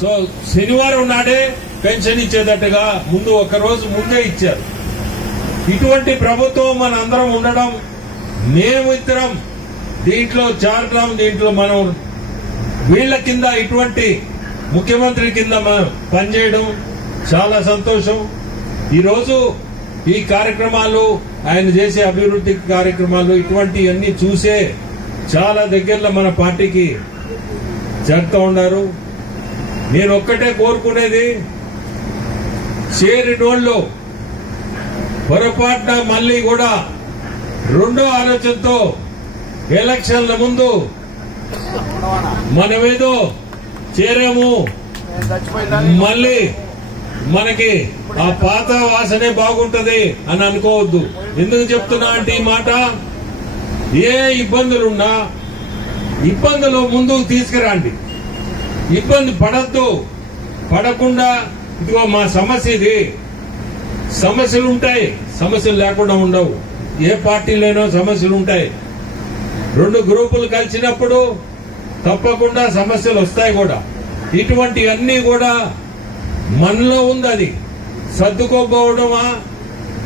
So శనివారం నాడే pension ఇచ్చేటట్టుగా ముందు ఒక రోజు ముందే ఇచ్చారు. ఇటువంటి ప్రభుత్వం మన అందరం ఉండడం, మేమిద్దరం దీంట్లో చారుతాం, దీంట్లో మనం వీళ్ల కింద ఇటువంటి ముఖ్యమంత్రి కింద మనం పనిచేయడం చాలా సంతోషం. ఈరోజు ఈ కార్యక్రమాలు, ఆయన చేసే అభివృద్ధి కార్యక్రమాలు ఇటువంటివన్నీ చూసే చాలా దగ్గరలో మన పార్టీకి చేరుతూ ఉన్నారు. నేను ఒక్కటే కోరుకునేది, చేరినోళ్ళు పొరపాటున మళ్ళీ కూడా రెండో ఆలోచనతో ఎలక్షన్ల ముందు మనమేదో చేరాము, మళ్ళీ మనకి ఆ పాత వాసనే బాగుంటది అని అనుకోవద్దు. ఎందుకు చెప్తున్నా అంటే ఈ మాట, ఏ ఇబ్బందులున్నా ఇబ్బందులు ముందుకు తీసుకురండి. ఇబ్బంది పడద్దు. పడకుండా ఇదిగో మా సమస్య ఇది, సమస్యలు ఉంటాయి, సమస్యలు లేకుండా ఉండవు. ఏ పార్టీలోనో సమస్యలు ఉంటాయి. రెండు గ్రూపులు కలిసినప్పుడు తప్పకుండా సమస్యలు వస్తాయి కూడా. ఇటువంటివన్నీ కూడా మనలో ఉంది. అది సర్దుకోపోవడమా,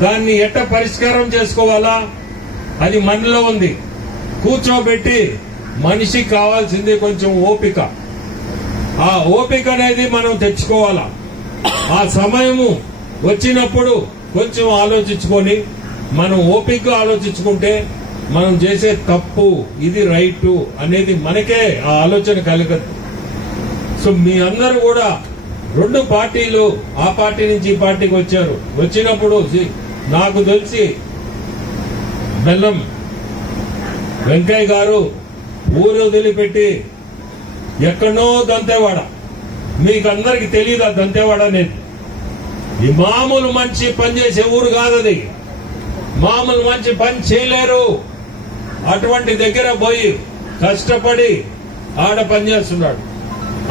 దాన్ని ఎట్ట పరిష్కారం చేసుకోవాలా, అది మనలో ఉంది. కూర్చోబెట్టి మనిషికి కావాల్సింది కొంచెం ఓపిక. ఆ ఓపిక అనేది మనం తెచ్చుకోవాలా. ఆ సమయము వచ్చినప్పుడు కొంచెం ఆలోచించుకొని మనం ఓపికగా ఆలోచించుకుంటే మనం చేసే తప్పు ఇది రైట్ అనేది మనకే ఆ ఆలోచన కలగదు. సో మీ అందరూ కూడా రెండు పార్టీలు, ఆ పార్టీ నుంచి ఈ పార్టీకి వచ్చారు. వచ్చినప్పుడు నాకు తెలిసి బెల్లం వెంకయ్య గారు ఊరు వదిలిపెట్టి ఎక్కడో దంతేవాడ, మీకు అందరికి తెలియదు ఆ దంతేవాడ అనేది. ఈ మామూలు మంచి పని చేసే ఊరు కాదది. మామూలు మంచి పని చేయలేరు. అటువంటి దగ్గర పోయి కష్టపడి ఆడ పనిచేస్తున్నాడు.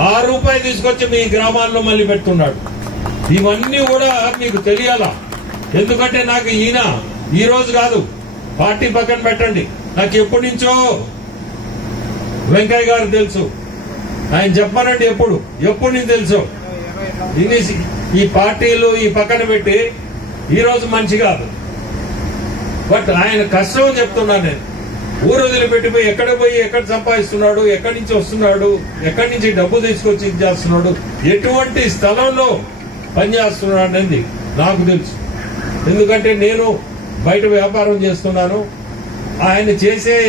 ₹6 తీసుకొచ్చి మీ గ్రామాల్లో మళ్ళీ పెడుతున్నాడు. ఇవన్నీ కూడా మీకు తెలియాలా. ఎందుకంటే నాకు ఈయన ఈ రోజు కాదు, పార్టీ పక్కన పెట్టండి, నాకు ఎప్పటి నుంచో వెంకయ్య గారు తెలుసు. ఆయన చెప్పానంటే ఎప్పుడు నీకు తెలుసు. ఈ పార్టీలు ఈ పక్కన పెట్టి ఈ రోజు మంచి కాదు, బట్ ఆయన కష్టం చెప్తున్నాను నేను. ఊరు వదిలిపెట్టిపోయి ఎక్కడ సంపాదిస్తున్నాడు, ఎక్కడి నుంచి వస్తున్నాడు, ఎక్కడి నుంచి డబ్బు తీసుకొచ్చి ఇది చేస్తున్నాడు, ఎటువంటి స్థలంలో పనిచేస్తున్నాడు అనేది నాకు తెలుసు. ఎందుకంటే నేను బయట వ్యాపారం చేస్తున్నాను. ఆయన చేసే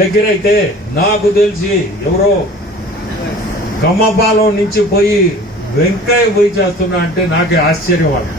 దగ్గర అయితే నాకు తెలిసి ఎవరో కమ్మపాలెం నుంచి పోయి వెంకయ్య పోయి చేస్తున్నా అంటే నాకే ఆశ్చర్యం. వాళ్ళు